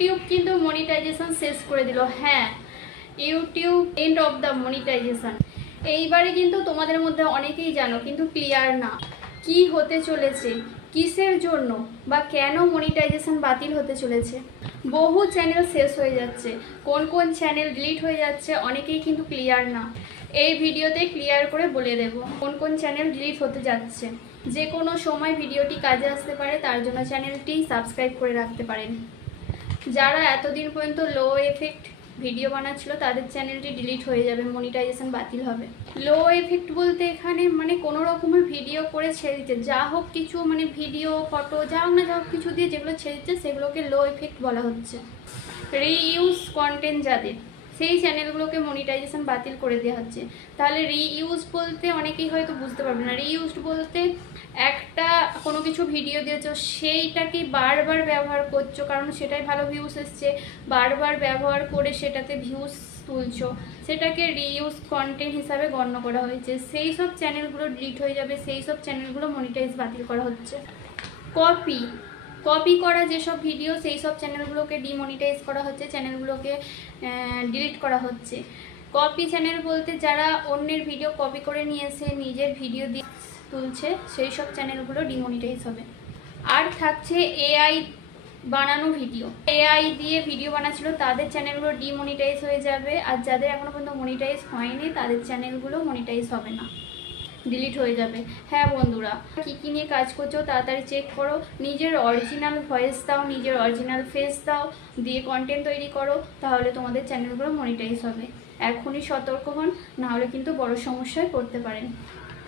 YouTube কিন্তু monetization শেষ করে দিল। হ্যাঁ, YouTube end of the monetization. এইবারে কিন্তু তোমাদের মধ্যে অনেকেই জানো, কিন্তু ক্লিয়ার না কি হতে চলেছে, কিসের জন্য বা কেন মনিটাইজেশন বাতিল হতে চলেছে। বহু চ্যানেল শেষ হয়ে যাচ্ছে, কোন কোন চ্যানেল ডিলিট হয়ে যাচ্ছে অনেকেই কিন্তু ক্লিয়ার না। এই ভিডিওতে ক্লিয়ার করে বলে দেব কোন কোন চ্যানেল ডিলিট হতে যাচ্ছে। যে কোনো সময় ভিডিওটি কাজে আসতে পারে, তার জন্য চ্যানেলটি সাবস্ক্রাইব করে রাখতে পারেন। যারা এতদিন পর্যন্ত লো এফেক্ট ভিডিও বানাচ্ছিল তাদের চ্যানেলটি ডিলিট হয়ে যাবে, মনিটাইজেশন বাতিল হবে। লো এফেক্ট বলতে এখানে মানে কোনো রকমের ভিডিও করে ছেড়ে দিতে, যা হোক কিছু মানে ভিডিও ফটো যা হোক না যা হোক কিছু দিয়ে যেগুলো ছেড়ে দিচ্ছে সেগুলোকে লো এফেক্ট বলা হচ্ছে। রিইউজ কন্টেন্ট যাদের, সেই চ্যানেলগুলোকে মনিটাইজেশন বাতিল করে দেওয়া হচ্ছে। তাহলে রিইউজ বলতে অনেকেই হয়তো বুঝতে পারবে না। রিইউজ বলতে একটা কোনো কিছু ভিডিও দিয়েছো, সেইটাকে বারবার ব্যবহার করছো কারণ সেটাই ভালো ভিউজ এসছে, বারবার ব্যবহার করে সেটাতে ভিউজ তুলছো, সেটাকে রিইউজ কন্টেন্ট হিসাবে গণ্য করা হয়েছে। সেই সব চ্যানেলগুলো ডিলিট হয়ে যাবে, সেই সব চ্যানেলগুলো মনিটাইজ বাতিল করা হচ্ছে। কপি করা যেসব ভিডিও সেই সব চ্যানেলগুলোকে ডিমনিটাইজ করা হচ্ছে, চ্যানেলগুলোকে ডিলিট করা হচ্ছে। কপি চ্যানেল বলতে যারা অন্যের ভিডিও কপি করে নিয়ে এসে নিজের ভিডিও দিয়ে তুলছে, সেই সব চ্যানেলগুলো ডিমনিটাইজ হবে। আর থাকছে এআই বানানো ভিডিও, এআই দিয়ে ভিডিও বানাচ্ছিল তাদের চ্যানেলগুলো ডিমনিটাইজ হয়ে যাবে। আর যাদের এখনো পর্যন্ত মনিটাইজ হয়নি তাদের চ্যানেলগুলো মনিটাইজ হবে না, ডিলিট হয়ে যাবে। হ্যাঁ বন্ধুরা, কী কী নিয়ে কাজ করছো তাড়াতাড়ি চেক করো, নিজের অরিজিনাল ভয়েস দাও, নিজের অরিজিনাল ফেস দাও, দিয়ে কন্টেন্ট তৈরি করো, তাহলে তোমাদের চ্যানেলগুলো মনিটাইজ হবে। এখনই সতর্ক হন, নাহলে কিন্তু বড় সমস্যায় পড়তে পারেন।